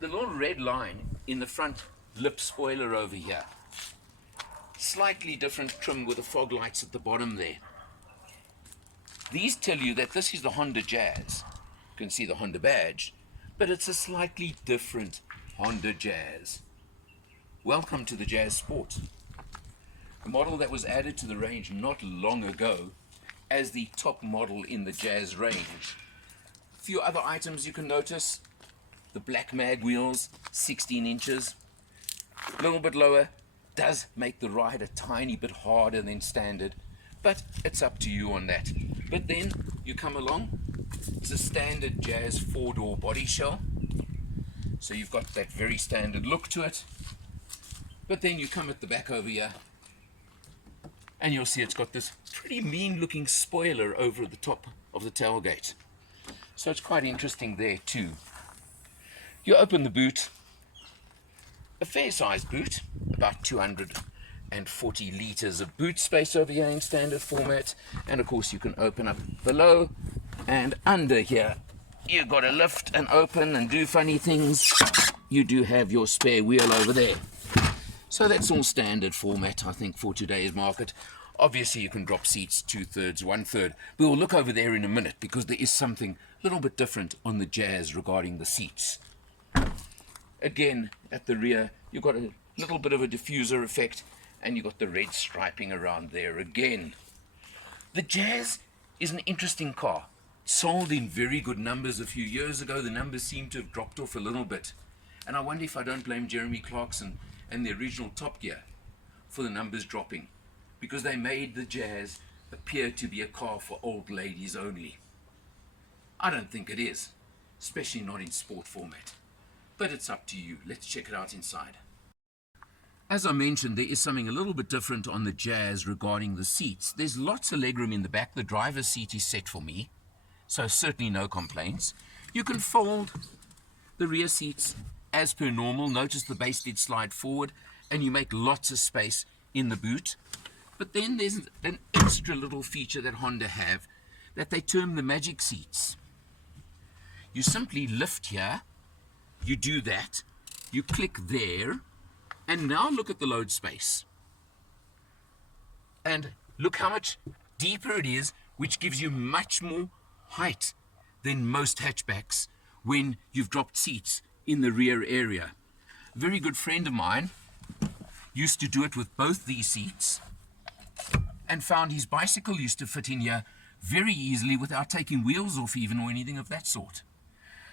the little red line in the front lip spoiler over here. Slightly different trim with the fog lights at the bottom there. These tell you that this is the Honda Jazz. You can see the Honda badge, but it's a slightly different Honda Jazz. Welcome to the Jazz Sport, a model that was added to the range not long ago as the top model in the Jazz range. A few other items you can notice: the black mag wheels, 16 inches, a little bit lower, does make the ride a tiny bit harder than standard, but it's up to you on that. But then you come along, it's a standard Jazz 4-door body shell, so you've got that very standard look to it. But then you come at the back over here, and you'll see it's got this pretty mean looking spoiler over the top of the tailgate. So it's quite interesting there too. You open the boot, a fair sized boot, about 240 litres of boot space over here in standard format. And of course you can open up below and under here. You've got to lift and open and do funny things. You do have your spare wheel over there. So that's all standard format, I think, for today's market. Obviously you can drop seats 2/3, 1/3. We will look over there in a minute because there is something a little bit different on the Jazz regarding the seats. Again, at the rear, you've got a little bit of a diffuser effect, and you've got the red striping around there again. The Jazz is an interesting car. Sold in very good numbers a few years ago. The numbers seem to have dropped off a little bit. And I wonder if I don't blame Jeremy Clarkson and the original TopGear for the numbers dropping, because they made the Jazz appear to be a car for old ladies only. I don't think it is, especially not in sport format. But it's up to you. Let's check it out inside. As I mentioned, there is something a little bit different on the Jazz regarding the seats. There's lots of legroom in the back. The driver's seat is set for me, so certainly no complaints. You can fold the rear seats as per normal. Notice the base did slide forward, and you make lots of space in the boot. But then there's an extra little feature that Honda have that they term the magic seats. You simply lift here, you do that, you click there, and now look at the load space. And look how much deeper it is, which gives you much more height than most hatchbacks when you've dropped seats in the rear area. A very good friend of mine used to do it with both these seats and found his bicycle used to fit in here very easily without taking wheels off even or anything of that sort.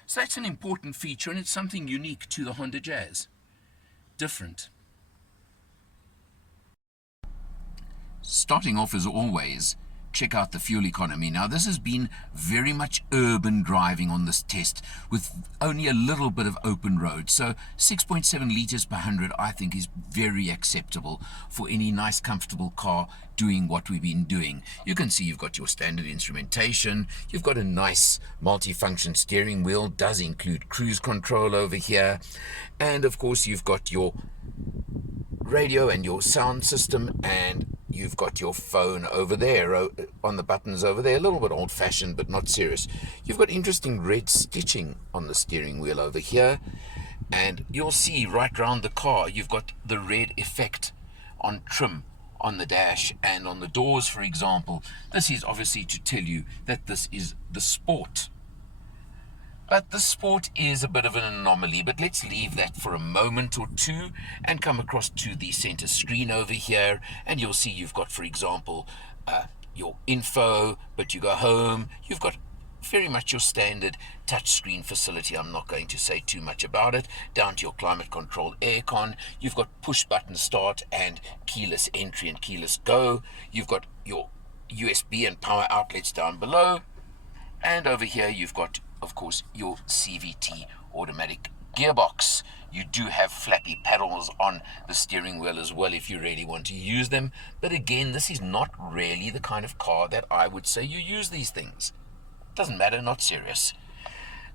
So that's an important feature, and it's something unique to the Honda Jazz. Different. Starting off as always, check out the fuel economy. Now this has been very much urban driving on this test with only a little bit of open road. So 6.7 litres per 100 I think is very acceptable for any nice comfortable car doing what we've been doing. You can see you've got your standard instrumentation, you've got a nice multi-function steering wheel, does include cruise control over here, and of course you've got your radio and your sound system, and you've got your phone over there on the buttons over there. A little bit old-fashioned but not serious. You've got interesting red stitching on the steering wheel over here, and you'll see right round the car you've got the red effect on trim on the dash and on the doors, for example. This is obviously to tell you that this is the Sport. But the Sport is a bit of an anomaly, but let's leave that for a moment or two and come across to the center screen over here, and you'll see you've got, for example, your info, but you go home, you've got very much your standard touchscreen facility. I'm not going to say too much about it. Down to your climate control aircon, you've got push button start and keyless entry and keyless go. You've got your USB and power outlets down below, and over here you've got, of course, your CVT automatic gearbox. You do have flappy paddles on the steering wheel as well if you really want to use them, but again, this is not really the kind of car that I would say you use these things. Doesn't matter, not serious.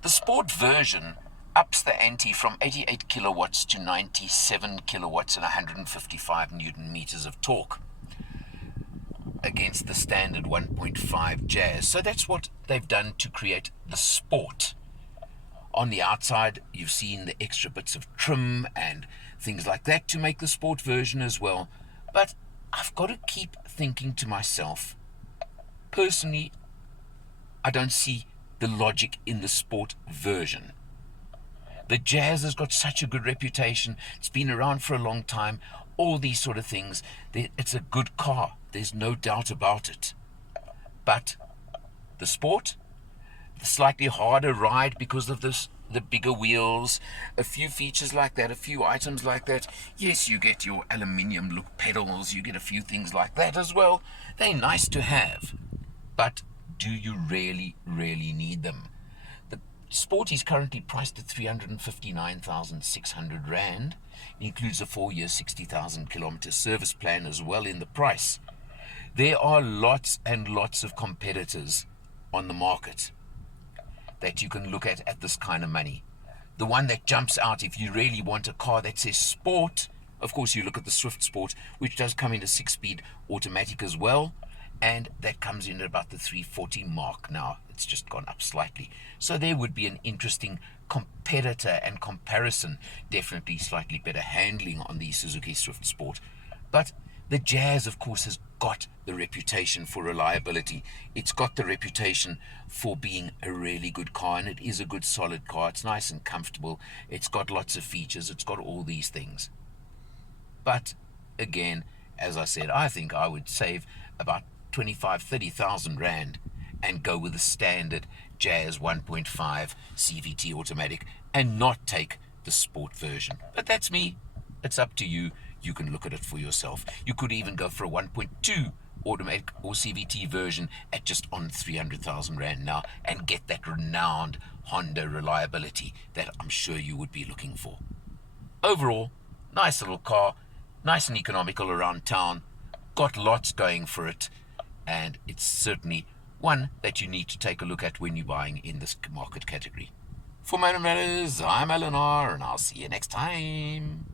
The Sport version ups the ante from 88 kilowatts to 97 kilowatts and 155 newton meters of torque against the standard 1.5 Jazz. So that's what they've done to create the Sport. On the outside, you've seen the extra bits of trim and things like that to make the sport version as well. But I've got to keep thinking to myself, personally, I don't see the logic in the sport version. The Jazz has got such a good reputation. It's been around for a long time. All these sort of things. It's a good car. There's no doubt about it. But the sport, the slightly harder ride because of the bigger wheels, a few features like that, a few items like that. Yes, you get your aluminium look pedals. You get a few things like that as well. They're nice to have. But do you really, really need them? The Sport is currently priced at 359,600 Rand. It includes a 4-year, 60,000 kilometer service plan as well in the price. There are lots and lots of competitors on the market that you can look at this kind of money. The one that jumps out, if you really want a car that says sport, of course you look at the Swift Sport, which does come in a 6-speed automatic as well, and that comes in at about the 340 mark now. It's just gone up slightly. So there would be an interesting competitor and comparison. Definitely slightly better handling on the Suzuki Swift Sport. But the Jazz, of course, has got the reputation for reliability. It's got the reputation for being a really good car, and it is a good solid car. It's nice and comfortable. It's got lots of features. It's got all these things. But again, as I said, I think I would save about 30,000 Rand and go with the standard Jazz 1.5 CVT automatic and not take the sport version. But that's me. It's up to you. You can look at it for yourself. You could even go for a 1.2 automatic or CVT version at just on 300,000 Rand now and get that renowned Honda reliability that I'm sure you would be looking for. Overall, nice little car, nice and economical around town, got lots going for it, and it's certainly one that you need to take a look at when you're buying in this market category. For Motor Matters, I'm Eleanor, and I'll see you next time.